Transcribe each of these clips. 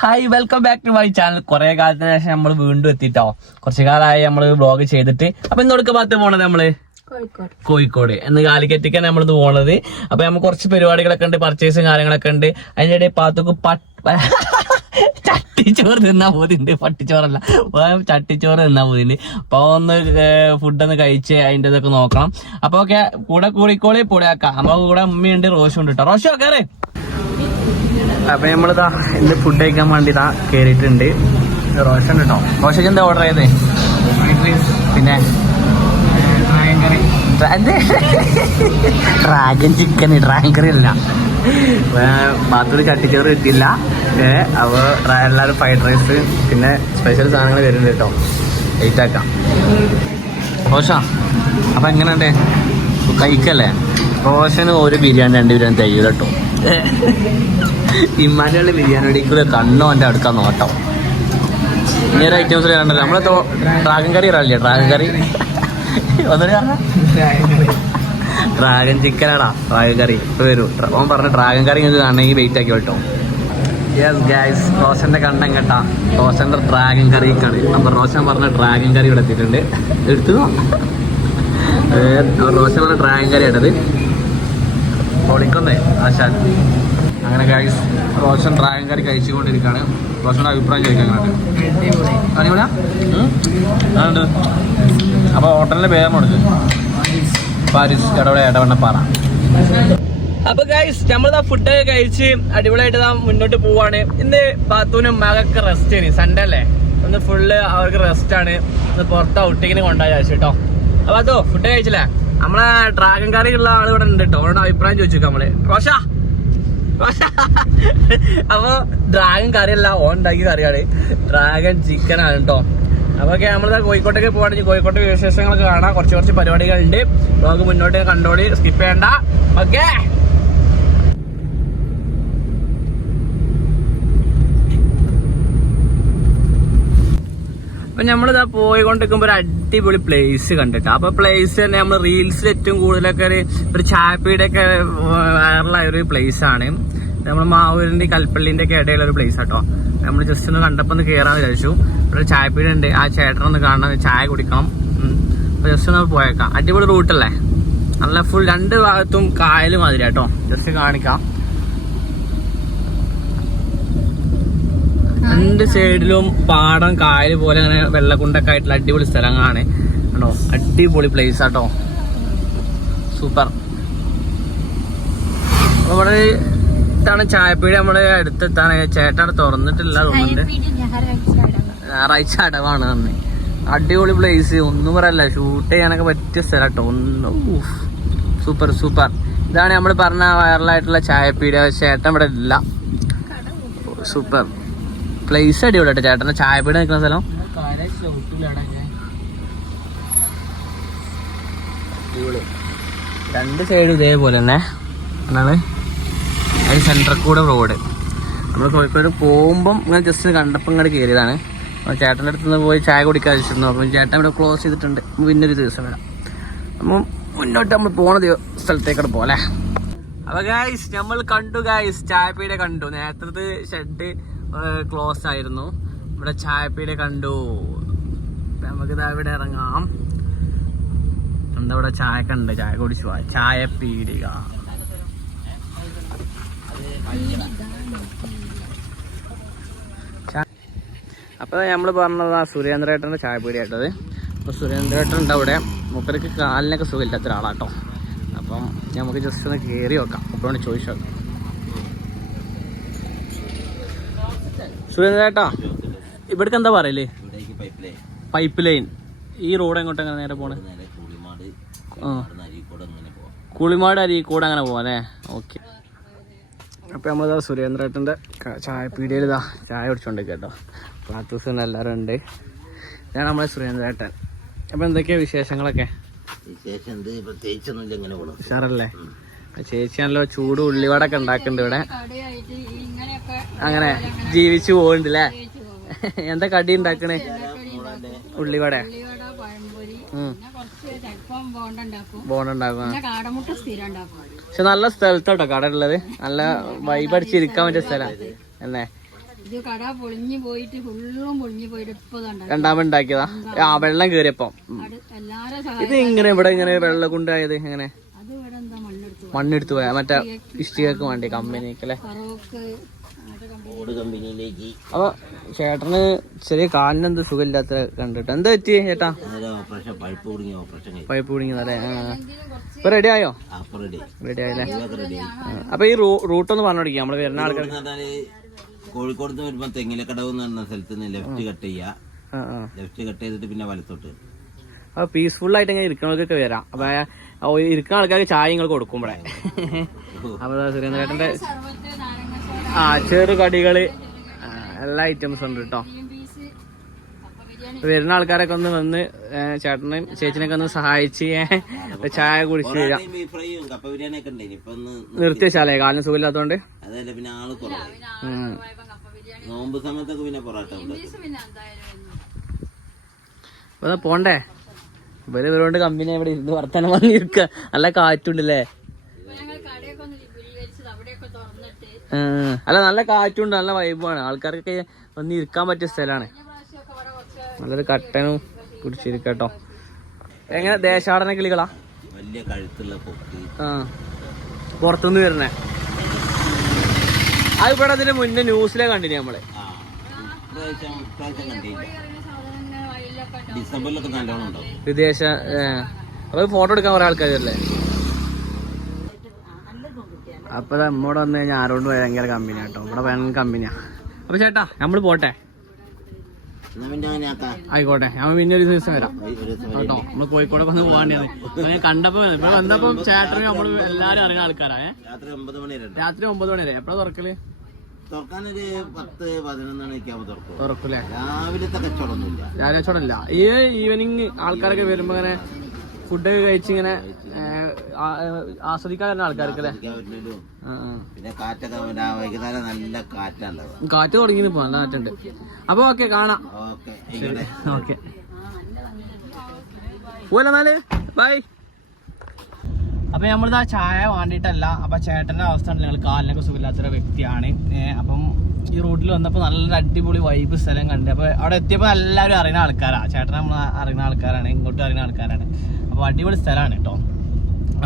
Hi welcome back to my channel. കുറെ കാലത്തിന് ശേഷം നമ്മൾ വീണ്ടും എത്തിട്ടോ. കുറച്ചു കാലമായി നമ്മള് വ്ളോഗ് ചെയ്തിട്ട്. അപ്പൊ ഇന്നോടൊക്കെ ഭാഗത്ത് പോണത് നമ്മള് കോഴിക്കോട് എന്ന് കാലിക്കറ്റിക്കാണ് നമ്മളിത് പോണത്. അപ്പൊ നമുക്ക് കുറച്ച് പരിപാടികളൊക്കെ ഉണ്ട്, പർച്ചേസും കാര്യങ്ങളൊക്കെ ഉണ്ട്. അതിന്റെ ഇടയിൽ പാത്തക്ക് ചട്ടിച്ചോറ് തിന്നാ പോതിണ്ട്. പട്ടിച്ചോറല്ല, ചട്ടിച്ചോറ് തിന്നാ പോതിണ്ട്. അപ്പൊ ഒന്ന് ഫുഡൊന്ന് കഴിച്ച് അതിന്റെ ഇതൊക്കെ നോക്കണം. അപ്പൊ ഓക്കെ, കൂടെ കൂടിക്കോളി പൊടിയാക്കാം. നമ്മളെ കൂടെ ഉമ്മയുണ്ട്, റോഷും ഉണ്ട് കേട്ടോ. റോഷോ കയറേ. അപ്പൊ നമ്മളിതാ ഇന്ന് ഫുഡ് കഴിക്കാൻ വേണ്ടി ഇതാ കേറിയിട്ടുണ്ട്. റോഷൻ കേട്ടോ. റോഷക്ക് എന്താ ഓർഡർ ചെയ്തേ? പിന്നെ ഡ്രാഗൺ ചിക്കൻ, ഡ്രാഗൺ കറി അല്ല. ബാത്തൊരു ചട്ടിച്ചോറ് കിട്ടിയില്ല. അപ്പോൾ എല്ലാവരും ഫ്രൈഡ് റൈസ് പിന്നെ സ്പെഷ്യൽ സാധനങ്ങൾ വരുന്നുണ്ട് കേട്ടോ. വെയിറ്റ് ആക്കാം. റോഷ അപ്പൊ എങ്ങനെയുണ്ട് കഴിക്കല്ലേ? റോഷന് ഒരു ബിരിയാണി 2 ബിരിയാണി തയ്യൂല കേട്ടോ. ഇമ്മാനുള്ള ബിരിയാണി കൂടെ കണ്ണോ എൻ്റെ അടുക്കാൻ നോട്ടോ. ഇങ്ങനെ ഐറ്റംസ് കണ്ടല്ലോ. നമ്മളെ ഡ്രാഗൺ കറി ഇറങ്ങില്ലേ? ഡ്രാഗൺ കറി ഡ്രാഗൺ ചിക്കനാടാ, ഡ്രാഗൺ കറി ഇപ്പൊ വരും. ഓൻ പറഞ്ഞ ഡ്രാഗൺ കറി നിങ്ങൾക്ക് കാണണമെങ്കിൽ വെയിറ്റ് ആക്കി കേട്ടോ. യെസ് ഗൈസ്, റോഷന്റെ കണ്ടം കേട്ടാ. റോഷന്റെ ഡ്രാഗൺ കറിക്കാണ്. അപ്പൊ റോഷൻ പറഞ്ഞ ഡ്രാഗൺ കറി ഇവിടെ എത്തിയിട്ടുണ്ട്. എടുത്തു റോഷൻ പറഞ്ഞ ഡ്രാഗൺ കറി ഇട്ടത് പൊളിക്കുന്നേ ആശാൻ. അങ്ങനെ ഗൈസ്, റോഷൻ ഡ്രാഗൺ കറി കഴിച്ചുകൊണ്ടിരിക്കുകയാണ്. റോഷന്റെ അഭിപ്രായം ചോദിക്കാൻ അടിപൊളിയാ. അപ്പൊ ഹോട്ടലിന്റെ പേര് കൊടുക്ക്, പാരിസ് കടവിടെ എടവണ്ണപ്പാറ. അപ്പൊ ഗൈസ്, നമ്മളിതാ ഫുഡ് കഴിച്ച് അടിപൊളിയായിട്ട് മുന്നോട്ട് പോവാണ്. ഇന്ന് ബാത്തൂനും മകൾക്ക് റെസ്റ്റ് ആണ്, സൺഡേ അല്ലേ. ഇന്ന് ഫുള്ള് അവർക്ക് റെസ്റ്റ് ആണ്. ഇന്ന് പുറത്ത് ഔട്ടിങ്ങിന് കൊണ്ടുപോയി ചോദിച്ചു കേട്ടോ. അപ്പൊ അതോ ഫുഡ് കഴിച്ചില്ലേ? നമ്മളെ ഡ്രാഗൺ കറി ഉള്ള ആൾ ഇവിടെ ഉണ്ട് കേട്ടോ. അവരോട് അഭിപ്രായം ചോദിച്ചു നമ്മള്. റോഷ അപ്പൊ ഡ്രാഗൺ കറിയല്ല, ഓൻ ഉണ്ടാക്കിയ കറിയാണ്. ഡ്രാഗൺ ചിക്കൻ ആണ് കേട്ടോ. അപ്പൊ നമ്മളിതാ കോഴിക്കോട്ടേക്ക് പോവാണെങ്കിൽ കോഴിക്കോട്ടെ വിശേഷങ്ങളൊക്കെ കാണാം. കുറച്ച് പരിപാടികളുണ്ട്. നമുക്ക് മുന്നോട്ട് കണ്ടോളി, സ്കിപ്പ് ചെയ്യണ്ട. ഓക്കെ, അപ്പൊ നമ്മളിതാ പോയിക്കൊണ്ടിരിക്കുമ്പോ ഒരു അടിപൊളി പ്ലേസ് കണ്ടിട്ട്. അപ്പൊ പ്ലേസ് തന്നെ നമ്മൾ റീൽസിൽ ഏറ്റവും കൂടുതലൊക്കെ ഒരു ചായപ്പീടെ ഒക്കെ വൈറലായ ഒരു പ്ലേസ് ആണ്. നമ്മൾ മാവൂരിന്റെ കൽപ്പള്ളിന്റെ ഒക്കെ ഇടയിലുള്ള ഒരു പ്ലേസ് ആട്ടോ. നമ്മൾ ജസ്റ്റ് ഒന്ന് കണ്ടപ്പോ ഒന്ന് കയറാന്ന് വിചാരിച്ചു. ഇവിടെ ചായപ്പീട ഉണ്ട്. ആ ചേട്ടനൊന്ന് കാണണം, ചായ കുടിക്കണം. അപ്പൊ ജസ്റ്റ് ഒന്ന് പോയേക്കാം. അടിപൊളി റൂട്ടല്ലേ, നല്ല ഫുൾ 2 ഭാഗത്തും കായല് മാതിരി കേട്ടോ. ജസ്റ്റ് കാണിക്കാം. 2 സൈഡിലും പാടം, കായല് പോലെ അങ്ങനെ വെള്ളക്കുണ്ടൊക്കെ ആയിട്ടുള്ള അടിപൊളി സ്ഥലങ്ങളാണ് കേട്ടോ. അടിപൊളി പ്ലേസ് ആട്ടോ, സൂപ്പർ. നമ്മുടെ ഇതാണ് ചായപ്പീടി. നമ്മള് അടുത്തെത്താണ്. ചേട്ടാണ് തുറന്നിട്ടില്ല തോന്നുന്നുണ്ട്. ഞായറാഴ്ച അടവാണ് തന്നെ. അടിപൊളി പ്ലേസ്, ഒന്നും പറയല്ല. ഷൂട്ട് ചെയ്യാനൊക്കെ പറ്റിയ സ്ഥലം കേട്ടോ. Super super. ഇതാണ് നമ്മൾ പറഞ്ഞ വൈറലായിട്ടുള്ള ചായപ്പീടി. ചേട്ടൻ ഇവിടെ ഇല്ല. സൂപ്പർ പ്ലേസ്, അടിപൊളി കേട്ടോ. ചേട്ടന്റെ ചായപ്പീടി നിൽക്കുന്ന സ്ഥലം. അടിപൊളി. 2 സൈഡും ഇതേപോലെ തന്നെ എന്നാണ്. അതിന് സെൻറ്ററിൽ കൂടെ റോഡ്. നമ്മൾ കോഴിക്കോട് പോകുമ്പം ഇങ്ങനെ ജസ്റ്റ് കണ്ടപ്പോൾ ഇങ്ങോട്ട് കയറിയതാണ്. അപ്പോൾ ചേട്ടൻ്റെ അടുത്ത് നിന്ന് പോയി ചായ കുടിക്കാൻ വെച്ചിരുന്നു. അപ്പം ചേട്ടൻ ഇവിടെ ക്ലോസ് ചെയ്തിട്ടുണ്ട്. പിന്നെ ഒരു ദിവസം വരാം. അപ്പം മുന്നോട്ട് നമ്മൾ പോണ സ്ഥലത്തേക്കൂടെ പോലെ. അപ്പോൾ ഗായ്സ്, നമ്മൾ കണ്ടു ഗായ്സ്, ചായപ്പീടെ കണ്ടു. നേരത്തെ ഷെഡ് ക്ലോസ് ആയിരുന്നു. ഇവിടെ ചായപ്പീടെ കണ്ടു. നമുക്കിതാ ഇവിടെ ഇറങ്ങാം. എന്താ ഇവിടെ ചായ കണ്ട്, ചായ കുടിച്ചു പോവാ. ചായപ്പീടിക. അപ്പൊ നമ്മള് പറഞ്ഞത് ആ സുരേന്ദ്രേട്ടന്റെ ചായപ്പീടി ആയിട്ടത്. അപ്പൊ സുരേന്ദ്രേട്ടൻ ഉണ്ട് അവിടെ. മൂപ്പർക്ക് കാലിനൊക്കെ സുഖമില്ലാത്ത ഒരാളാട്ടോ. അപ്പം നമുക്ക് ജസ്റ്റ് ഒന്ന് കയറി നോക്കാം. അപ്പോഴാണ് ചോദിച്ചു നോക്കാം. സുരേന്ദ്രേട്ടാ, ഇവിടേക്ക് എന്താ പറയല്ലേ? Pipe line. ഈ റോഡ് എങ്ങോട്ട് അങ്ങനെ നേരെ പോണേ? കുളിമാട് അരീക്കോട് അങ്ങനെ പോവാ അല്ലേ? ഓക്കെ. അപ്പോൾ നമ്മളിതാ സുരേന്ദ്രേട്ടൻ്റെ ചായപ്പീടിയിൽ ഇതാ ചായ കുടിച്ചോണ്ടിരിക്കുക കേട്ടോ. ക്ലാത്തൂസ് എല്ലാവരും ഉണ്ട്. ഞാൻ നമ്മളെ സുരേന്ദ്രേട്ടൻ. അപ്പോൾ എന്തൊക്കെയാ വിശേഷങ്ങളൊക്കെ? ഉഷാറല്ലേ? ചേച്ചിയാണല്ലോ ചൂട് ഉള്ളിവടൊക്കെ ഉണ്ടാക്കുന്നുണ്ട് ഇവിടെ. അങ്ങനെ ജീവിച്ചു പോകുന്നുണ്ട് അല്ലേ? എന്താ കടി ഉണ്ടാക്കണേ? ഉള്ളിവട. ബോണ്ടുണ്ടാക്കും. പക്ഷെ നല്ല സ്ഥലത്തോട്ടോ കട ഉള്ളത്. നല്ല വൈബ് അടിച്ചിരിക്കാൻ പറ്റിയ സ്ഥലം അല്ലേ? ഇത് കട പൊളിഞ്ഞു പോയിട്ട് ഫുള്ളും പൊളിഞ്ഞു പോയിട്ട് ഇപ്പൊ രണ്ടാമത് ഉണ്ടാക്കിയതാ ആ വെള്ളം കേറിയപ്പോ ഇത് ഇങ്ങനെ ഇവിടെ ഇങ്ങനെ വെള്ളം കൊണ്ടായത് എങ്ങനെ മണ്ണെടുത്ത് പോയാ മറ്റേ ഇഷ്ടികക്ക് വേണ്ടി കമ്പനിക്കല്ലേ. അപ്പൊ ചേട്ടന് ചെറിയ കാലിന് എന്ത് സുഖമില്ലാത്ത കണ്ടിട്ട് എന്താ പറ്റി ചേട്ടാ? പൈപ്പ് കുടുങ്ങിയതല്ലേ. ഇപ്പൊ റെഡി ആയോ? റെഡി ആയല്ലേ. അപ്പൊ ഈ റൂട്ടൊന്ന് പറഞ്ഞു കൊടുക്കാം നമ്മള് വരുന്ന ആൾക്കാർ. കോഴിക്കോട് വരുമ്പോ തെങ്ങിലക്കടവ് എന്ന് പറഞ്ഞ സ്ഥലത്ത് നിന്ന് ലെഫ്റ്റ് കട്ട് ചെയ്യാ. ലെഫ്റ്റ് കട്ട് ചെയ്തിട്ട് പിന്നെ വലത്തോട്ട്. അപ്പൊ പീസ്ഫുൾ ആയിട്ട് ഇങ്ങനെ ഇരിക്കണവർക്കൊക്കെ വരാം. അപ്പൊ ഇരിക്കുന്ന ആൾക്കാർക്ക് ചായ നിങ്ങൾ കൊടുക്കുമ്പോഴേ. അപ്പൊ സുരേന്ദ്രേട്ടന്റെ ചെറു കടികള് എല്ലാ ഐറ്റംസും ഉണ്ട് കേട്ടോ. വരുന്ന ആൾക്കാരൊക്കെ ഒന്ന് വന്ന് ചേട്ടനെയും ചേച്ചിനൊക്കെ ഒന്ന് സഹായിച്ച് ചായ കുടിച്ച് തരാം. നിർത്തി വെച്ചാലേ കാലിന് സുഖമില്ലാത്തോണ്ട്. അതല്ല പിന്നെ ആള് നോമ്പ് സമയത്തൊക്കെ പിന്നെ പൊറാട്ട പോണ്ടേ. ഇവരോണ്ട് കമ്പനി ഇവിടെ ഇരുന്ന് വർത്തമാനം വാങ്ങിയിരിക്ക. നല്ല കാറ്റുണ്ടല്ലേ. അല്ല നല്ല കാറ്റുണ്ട്, നല്ല വൈബാണ്. ആൾക്കാർക്കൊക്കെ വന്ന് ഇരിക്കാൻ പറ്റിയ സ്ഥലമാണ്. നല്ലൊരു കട്ടനും കുടിച്ചിരിക്കട്ടോ. എങ്ങനെ ദേശാടന കിളികളാ? വലിയ കഴുത്തുള്ള പുറത്തുനിന്ന് വരുന്നേ. അത് ഇവിടെ അതിന് മുന്നേ ന്യൂസിലെ കണ്ടിന് നമ്മള്. ഡിസംബറിലൊക്കെ നല്ലോണം ഉണ്ടാവും. വിദേശ അപ്പൊ ഫോട്ടോ എടുക്കാൻ കുറെ ആൾക്കാരല്ലേ. അപ്പൊ നമ്മോട് വന്നു കഴിഞ്ഞാൽ ആരോണ്ട് ഭയങ്കര കമ്പനിയാ കേട്ടോ. ഇവിടെ ഭയങ്കര കമ്പനിയാ. അപ്പൊ ചേട്ടാ നമ്മള് പോട്ടെ. ആയിക്കോട്ടെ, ഞാൻ പിന്നെ ഒരു ദിവസം വരാം കേട്ടോ. നമ്മള് കോഴിക്കോടൊക്കെ ഒന്ന് പോകാണ്ടിയത് കണ്ടപ്പോ ഇവിടെ വന്നപ്പോ ചേട്ടന് നമ്മള് എല്ലാരും അറിയുന്ന ആൾക്കാരാ. രാത്രി 9 മണി വരെ. എപ്പോഴാ തുറക്കല്? തുറക്കാനൊരു 10-11 മണിയൊക്കെ തുറക്കും. തുറക്കൂലേ? രാവിലത്തെ കച്ചവടമൊന്നുമില്ല. രാവിലെ കച്ചവടമില്ല. ഈ ഈവനിങ് ആൾക്കാരൊക്കെ വരുമ്പോ ഇങ്ങനെ ഫുഡൊക്കെ കഴിച്ച് ഇങ്ങനെ ആസ്വദിക്കാൻ വരുന്ന ആൾക്കാർക്കല്ലേ. പിന്നെ കാറ്റൊക്കെ വൈകുന്നേരം നല്ല കാറ്റാണ്. കാറ്റ് തുടങ്ങി ഇപ്പൊ നല്ല കാറ്റുണ്ട്. അപ്പൊ ഓക്കെ കാണാം. ഓക്കെ പോലെന്നാല് ബൈ. അപ്പൊ നമ്മളിതാ ചായ വേണ്ടിയിട്ടല്ല. അപ്പൊ ചേട്ടന്റെ അവസ്ഥ ഉണ്ട്, ഞങ്ങൾ കാലിനൊക്കെ സുഖമില്ലാത്തൊരു വ്യക്തിയാണ്. അപ്പം ഈ റൂട്ടിൽ വന്നപ്പോൾ നല്ലൊരു അടിപൊളി വൈബ് സ്ഥലം കണ്ട്. അപ്പോൾ അവിടെ എത്തിയപ്പോൾ എല്ലാവരും അറിയുന്ന ആൾക്കാരാണ്. ചേട്ടൻ നമ്മൾ അറിയുന്ന ആൾക്കാരാണ്, ഇങ്ങോട്ടും അറിയുന്ന ആൾക്കാരാണ്. അപ്പോൾ അടിപൊളി സ്ഥലമാണ് കേട്ടോ.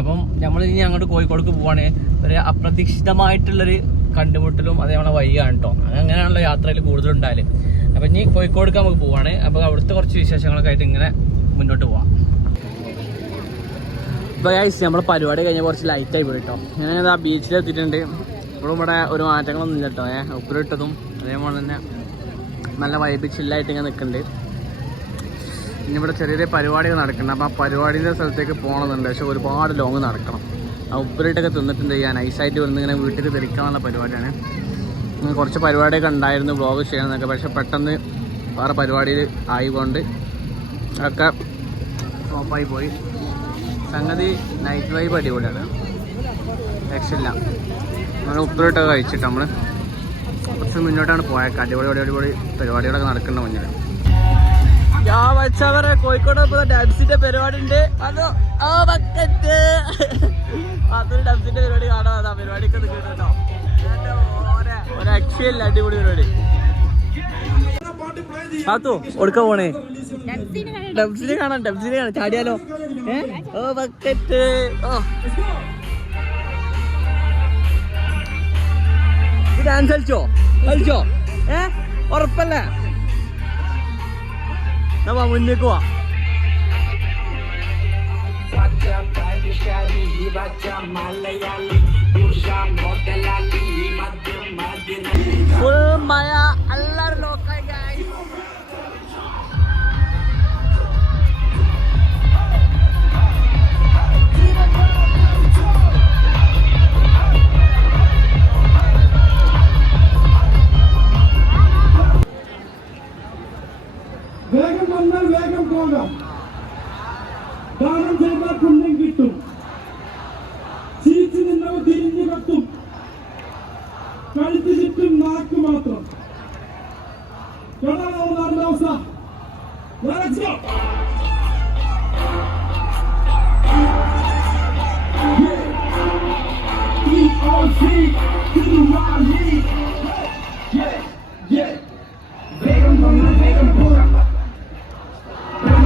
അപ്പം നമ്മൾ ഇനി അങ്ങോട്ട് കോഴിക്കോടേക്ക് പോവാണ്. ഒരു അപ്രതീക്ഷിതമായിട്ടുള്ളൊരു കണ്ടുമുട്ടലും അതേപോലെ വഴിയാണ് കേട്ടോ. അങ്ങനെയാണല്ലോ യാത്രയിൽ കൂടുതലുണ്ടായാലും. അപ്പം ഇനി കോഴിക്കോടേക്ക് നമുക്ക് പോവാണ്. അപ്പോൾ അവിടുത്തെ കുറച്ച് വിശേഷങ്ങളൊക്കെ ആയിട്ട് ഇങ്ങനെ മുന്നോട്ട് പോവാം. ഇപ്പോൾ നമ്മൾ പരിപാടി കഴിഞ്ഞാൽ കുറച്ച് ലൈറ്റായി പോയി കേട്ടോ. ഞാൻ ആ ബീച്ചിലെത്തിയിട്ടുണ്ട്. ഇവിടെ ഒരു മാറ്റങ്ങളൊന്നും ഇല്ല കേട്ടോ. ഉപ്പിലിട്ടതും അതേപോലെ തന്നെ നല്ല വൈബ് ചില്ലായിട്ട് ഇങ്ങനെ നിൽക്കുന്നുണ്ട്. ഇനി ഇവിടെ ചെറിയ ചെറിയ പരിപാടികൾ നടക്കുന്നുണ്ട്. അപ്പോൾ ആ പരിപാടിയുടെ സ്ഥലത്തേക്ക് പോകണമെന്നുണ്ട്. പക്ഷെ ഒരുപാട് ലോങ് നടക്കണം. ആ ഉപ്പിലിട്ടൊക്കെ തിന്നിട്ടുണ്ട്. ഞാൻ നൈസായിട്ട് വന്ന് ഇങ്ങനെ വീട്ടിൽ തിരിക്കാനുള്ള പരിപാടിയാണ്. കുറച്ച് പരിപാടിയൊക്കെ ഉണ്ടായിരുന്നു വ്ളോഗ് ചെയ്യണമെന്നൊക്കെ. പക്ഷെ പെട്ടെന്ന് വേറെ പരിപാടിയിൽ ആയിക്കൊണ്ട് അതൊക്കെ ഫ്ലോപ്പായി പോയി. സംഗതി നൈറ്റ് വൈബ് അടിപൊളിയാണ്, രക്ഷയില്ല. നമ്മൾ ഉപ്പിലിട്ടൊക്കെ കഴിച്ചിട്ട് നമ്മൾ കുറച്ച് മുന്നോട്ടാണ് പോയേക്കാം. അടിപൊളി അടിപൊളി പരിപാടികളൊക്കെ നടക്കുന്ന മുന്നിൽ. ഞാൻ വെച്ചവരെ കോഴിക്കോട് ഡാൻസിന്റെ പരിപാടി ഉണ്ട്. അതോ അതൊരു ഡാൻസിന്റെ പരിപാടി കാണാൻ പരിപാടിയൊക്കെ കേട്ടോ. രക്ഷയില്ല, അടിപൊളി പരിപാടി. പാത്തു ഒടുക്ക പോണേ? ഡബ്സിനെ കാണാം, ഡബ്സിനെ കാണാം. ചാടിയാലോ? ബക്കറ്റ്. ഡാൻസ് കളിച്ചോ? ഉറപ്പല്ലേ? നമ്മ മുന്നേക്ക് പോവാ. ഫുൾ മഴ, എല്ലാവരും നോക്കായി. വേഗം വന്നാൽ വേഗം പോകാം. ദാനം ചെയ്താൽ പുണ്യം കിട്ടും. ചിരിച്ചു നിന്നവ തിരിഞ്ഞു കത്തും. കഴുത്ത് ചുറ്റും നാക്ക് മാത്രം. കാണാനാവുന്ന അവസ്ഥ. Yeah.